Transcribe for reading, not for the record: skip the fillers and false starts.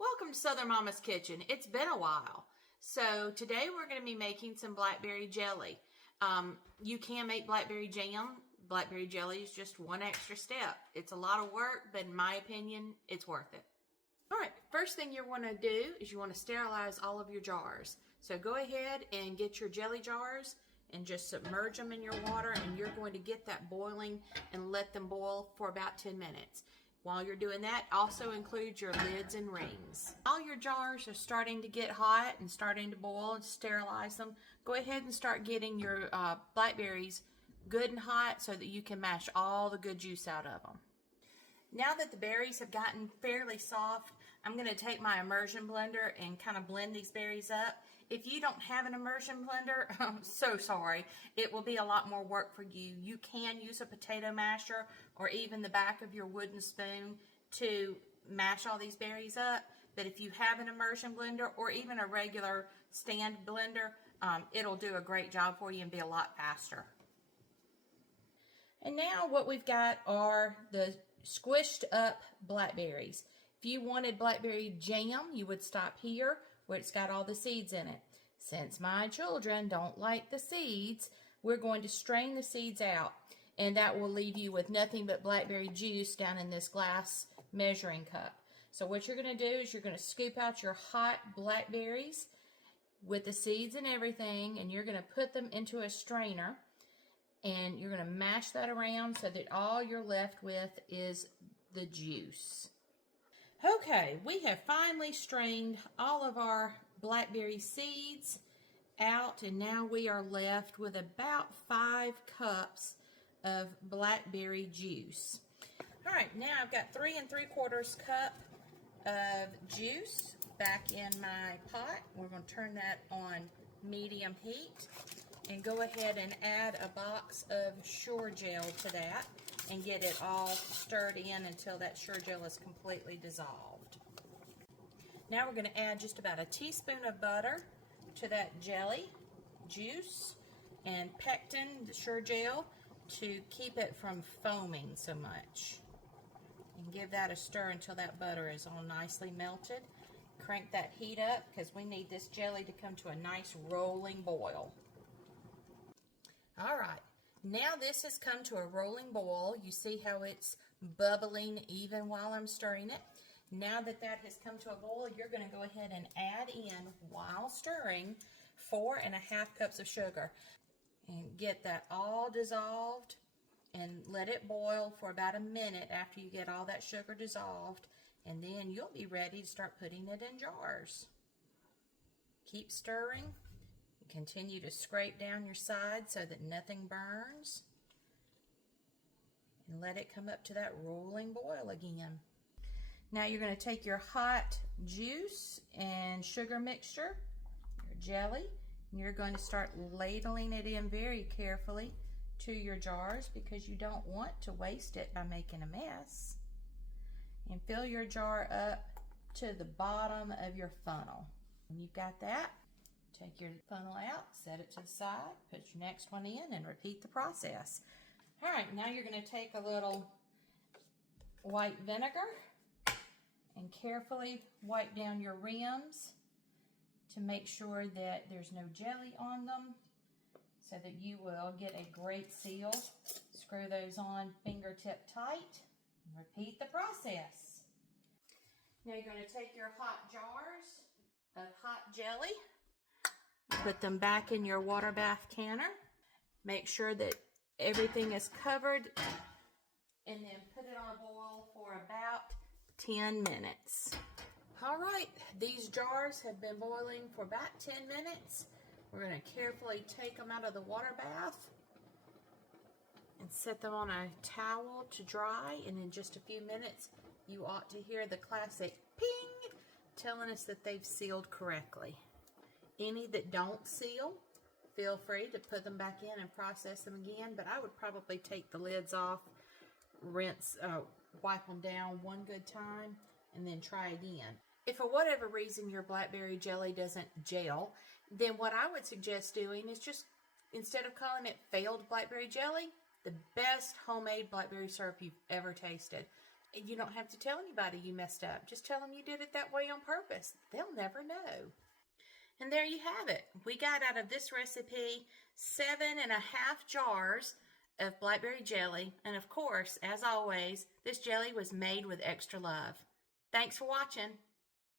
Welcome to Southern Mama's Kitchen. It's been a while. So today we're going to be making some blackberry jelly. You can make blackberry jam. Blackberry jelly is just one extra step. It's a lot of work, but in my opinion, it's worth it. All right, first thing you want to do is you want to sterilize all of your jars. So go ahead and get your jelly jars and just submerge them in your water, and you're going to get that boiling and let them boil for about 10 minutes. While you're doing that, also include your lids and rings. All your jars are starting to get hot and starting to boil, and sterilize them. Go ahead and start getting your blackberries good and hot so that you can mash all the good juice out of them. Now that the berries have gotten fairly soft, I'm going to take my immersion blender and kind of blend these berries up. If you don't have an immersion blender, I'm so sorry. It will be a lot more work for you. You can use a potato masher or even the back of your wooden spoon to mash all these berries up. But if you have an immersion blender or even a regular stand blender, it'll do a great job for you and be a lot faster. And now what we've got are the squished up blackberries. If you wanted blackberry jam, you would stop here where it's got all the seeds in it. Since my children don't like the seeds, we're going to strain the seeds out, and that will leave you with nothing but blackberry juice down in this glass measuring cup. So what you're going to do is you're going to scoop out your hot blackberries with the seeds and everything, and you're going to put them into a strainer, and you're going to mash that around so that all you're left with is the juice. Okay, we have finally strained all of our blackberry seeds out, and now we are left with about 5 cups of blackberry juice. All right, now I've got 3 3/4 cup of juice back in my pot. We're going to turn that on medium heat and go ahead and add a box of Sure Gel to that and get it all stirred in until that Sure Gel is completely dissolved. Now we're going to add just about a teaspoon of butter to that jelly juice and pectin, the Sure Gel, to keep it from foaming so much. And give that a stir until that butter is all nicely melted. Crank that heat up because we need this jelly to come to a nice rolling boil. All right, now this has come to a rolling boil. You see how it's bubbling even while I'm stirring it. Now that that has come to a boil, you're going to go ahead and add in, while stirring, 4 1/2 cups of sugar. And get that all dissolved and let it boil for about a minute after you get all that sugar dissolved. And then you'll be ready to start putting it in jars. Keep stirring. Continue to scrape down your sides so that nothing burns. And let it come up to that rolling boil again. Now you're going to take your hot juice and sugar mixture, your jelly, and you're going to start ladling it in very carefully to your jars because you don't want to waste it by making a mess. And fill your jar up to the bottom of your funnel. When you've got that, take your funnel out, set it to the side, put your next one in, and repeat the process. All right, now you're going to take a little white vinegar and carefully wipe down your rims to make sure that there's no jelly on them so that you will get a great seal. Screw those on fingertip tight and repeat the process. Now you're going to take your hot jars of hot jelly, put them back in your water bath canner. Make sure that everything is covered, and then put it on a boil for about 10 minutes. All right, these jars have been boiling for about 10 minutes. We're going to carefully take them out of the water bath and set them on a towel to dry, and in just a few minutes you ought to hear the classic ping telling us that they've sealed correctly. Any that don't seal, feel free to put them back in and process them again, but I would probably take the lids off, rinse, wipe them down one good time, and then try again. If for whatever reason your blackberry jelly doesn't gel, then what I would suggest doing is just, instead of calling it failed blackberry jelly, the best homemade blackberry syrup you've ever tasted. You don't have to tell anybody you messed up. Just tell them you did it that way on purpose. They'll never know. And there you have it. We got out of this recipe 7.5 jars of blackberry jelly. And of course, as always, this jelly was made with extra love. Thanks for watching.